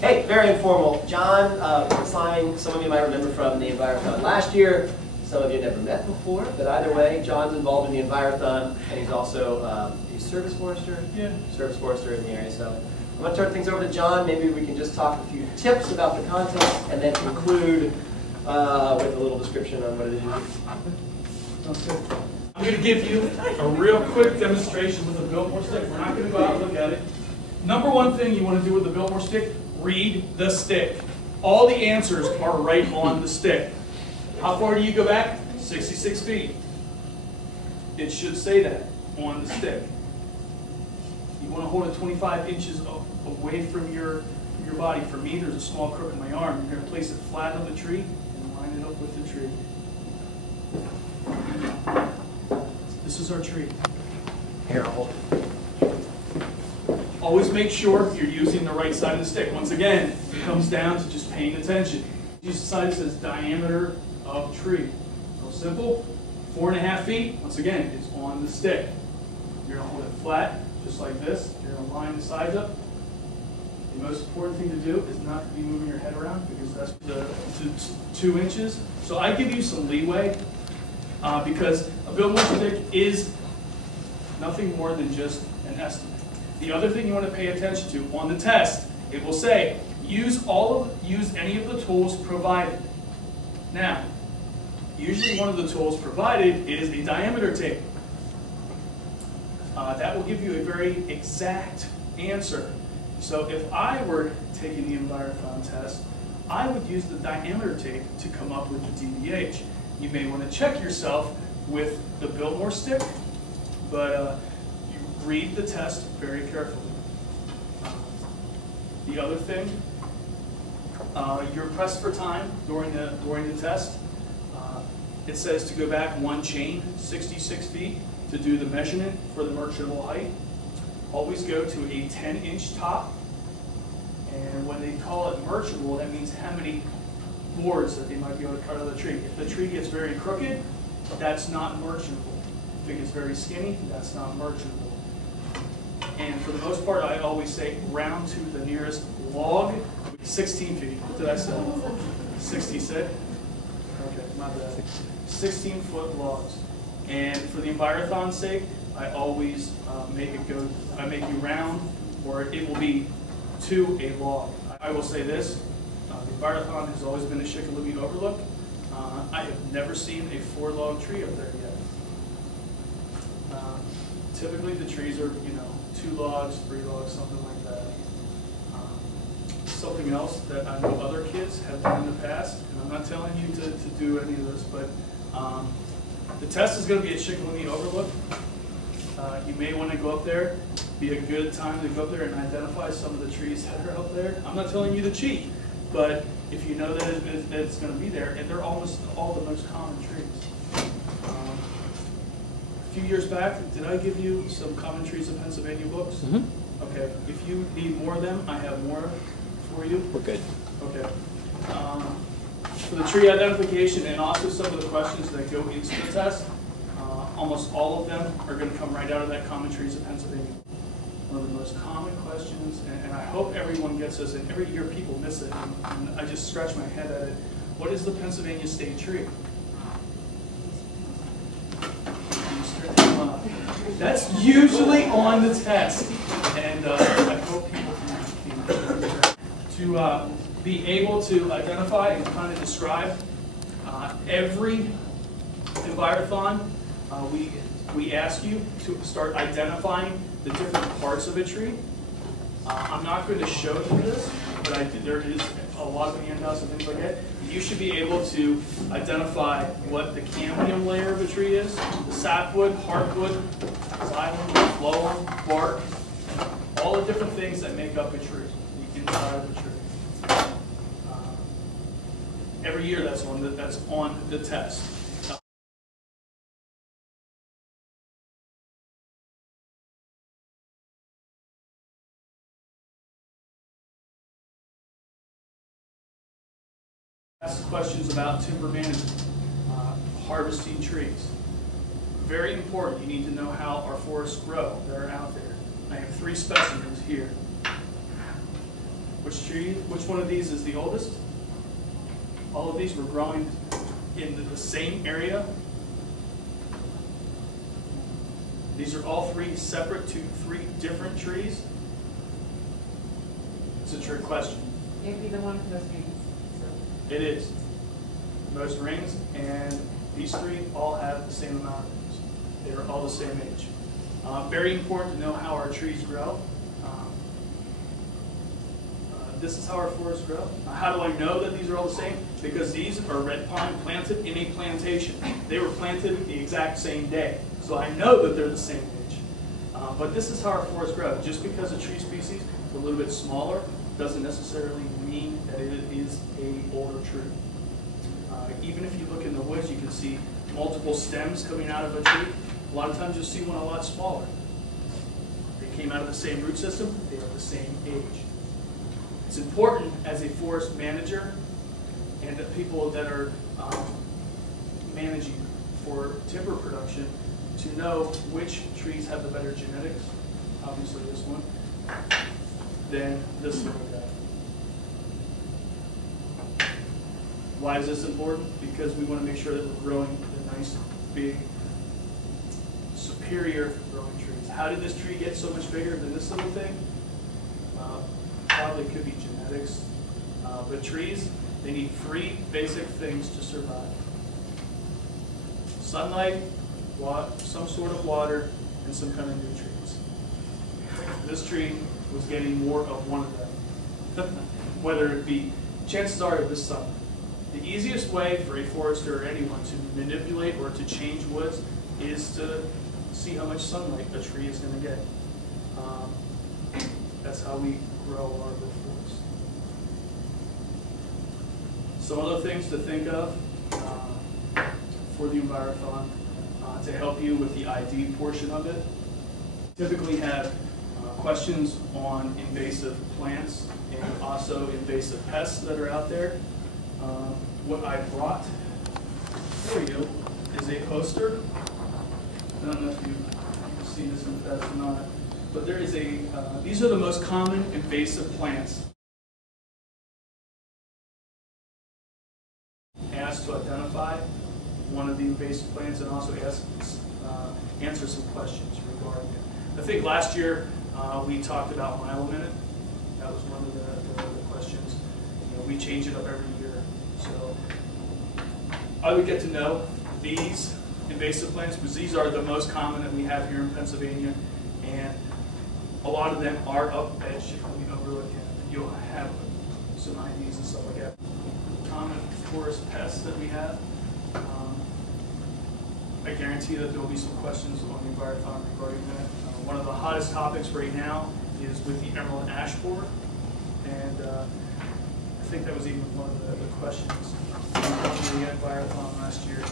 Hey, very informal. John Portzline, some of you might remember from the Envirothon last year. Some of you never met before, but either way, John's involved in the Envirothon, and he's also he's service forester. Yeah, service forester in the area. So I'm going to turn things over to John. Maybe we can just talk a few tips about the contest, and then conclude with a little description on what it is. Sounds good. I'm going to give you a real quick demonstration with a Biltmore stick. We're not going to go out and look at it. Number one thing you want to do with the Biltmore stick, read the stick. All the answers are right on the stick. How far do you go back? 66 feet. It should say that on the stick. You want to hold it 25 inches away from your body. For me, there's a small crook in my arm. You're going to place it flat on the tree and line it up with the tree. This is our tree. Here, I'll hold it. Always make sure you're using the right side of the stick. Once again, it comes down to just paying attention. Use the side that says diameter of tree. Real simple. 4.5 feet. Once again, it's on the stick. You're going to hold it flat, just like this. You're going to line the sides up. The most important thing to do is not to be moving your head around, because that's the 2 inches. So I give you some leeway, because a Biltmore stick is nothing more than just an estimate. The other thing you want to pay attention to on the test, it will say use any of the tools provided. Now, usually one of the tools provided is a diameter tape. That will give you a very exact answer. So if I were taking the Envirothon test, I would use the diameter tape to come up with the DBH. You may want to check yourself with the Biltmore stick, but you read the test very carefully. The other thing, you're pressed for time during the test. It says to go back 1 chain, 66 feet, to do the measurement for the merchantable height. Always go to a 10-inch top. And when they call it merchantable, that means how many boards that they might be able to cut out of the tree. If the tree gets very crooked, that's not merchantable. If it gets very skinny, that's not merchantable. And for the most part, I always say round to the nearest log, 16 feet. What did I say? 66? Okay, my bad. 16-foot logs. And for the Envirothon's sake, I always make you round, or it will be to a log. I will say this, the Envirothon has always been a Shikellamy overlook. I have never seen a 4-log tree up there yet. Typically the trees are, 2 logs, 3 logs, something like that. Something else that I know other kids have done in the past, and I'm not telling you to do any of this, but the test is going to be at Shikellamy Overlook. You may want to go up there. Be a good time to go up there and identify some of the trees that are up there. I'm not telling you to cheat, but if you know that it's going to be there, and they're almost all the most common trees. A few years back, did I give you some Common Trees of Pennsylvania books? Mm-hmm. Okay. If you need more of them, I have more for you. We're good. Okay. For the tree identification and also some of the questions that go into the test, almost all of them are going to come right out of that Common Trees of Pennsylvania. One of the most common questions, and I hope everyone gets this, and every year people miss it, and I just scratch my head at it. What is the Pennsylvania state tree? That's usually on the test, and I hope people can to be able to identify and kind of describe every Envirothon. We ask you to start identifying the different parts of a tree. I'm not going to show you this, but there is a lot of handouts and things like that. You should be able to identify what the cambium layer of a tree is, the sapwood, heartwood, xylem, phloem, bark, all the different things that make up a tree, the inside of the tree. Every year that's on the test. Ask questions about timber management, harvesting trees. Very important, you need to know how our forests grow that are out there. I have 3 specimens here. which one of these is the oldest? All of these were growing in the same area. These are all three separate to three different trees. It's a trick question. It'd be the one with most rings. So. It is. Most rings, and these three all have the same amount of rings. They are all the same age. Very important to know how our trees grow. This is how our forests grow. How do I know that these are all the same? Because these are red pine planted in a plantation. They were planted the exact same day. So I know that they're the same age. But this is how our forests grow. Just because a tree species is a little bit smaller doesn't necessarily mean that it is an older tree. Even if you look in the woods, you can see multiple stems coming out of a tree. A lot of times you'll see one a lot smaller. They came out of the same root system. They are the same age. It's important as a forest manager and the people that are managing for timber production to know which trees have the better genetics, obviously this one, than this little guy. Why is this important? Because we want to make sure that we're growing the nice, big, superior growing trees. How did this tree get so much bigger than this little thing? Probably could be genetics, but trees, they need three basic things to survive. Sunlight, some sort of water, and some kind of nutrients. This tree was getting more of one of them, whether it be, chances are it was sunlight. The easiest way for a forester or anyone to manipulate or to change woods is to see how much sunlight a tree is going to get. That's how we grow our forest. Some other things to think of for the Envirothon to help you with the ID portion of it. Typically have questions on invasive plants and also invasive pests that are out there. What I brought for you is a poster. I don't know if you've seen this in the past or not, but there is a, these are the most common invasive plants. Asked to identify one of the invasive plants and also answer some questions regarding it. I think last year we talked about mile-a-minute. That was one of the questions. You know, we change it up every year. So I would get to know these invasive plants because these are the most common that we have here in Pennsylvania, and a lot of them are up edge. If we overlook it, you'll have some IDs and stuff like that. Common forest pests that we have. I guarantee that there will be some questions on the Envirothon regarding that. One of the hottest topics right now is with the emerald ash borer, and I think that was even one of the questions on the Envirothon last year.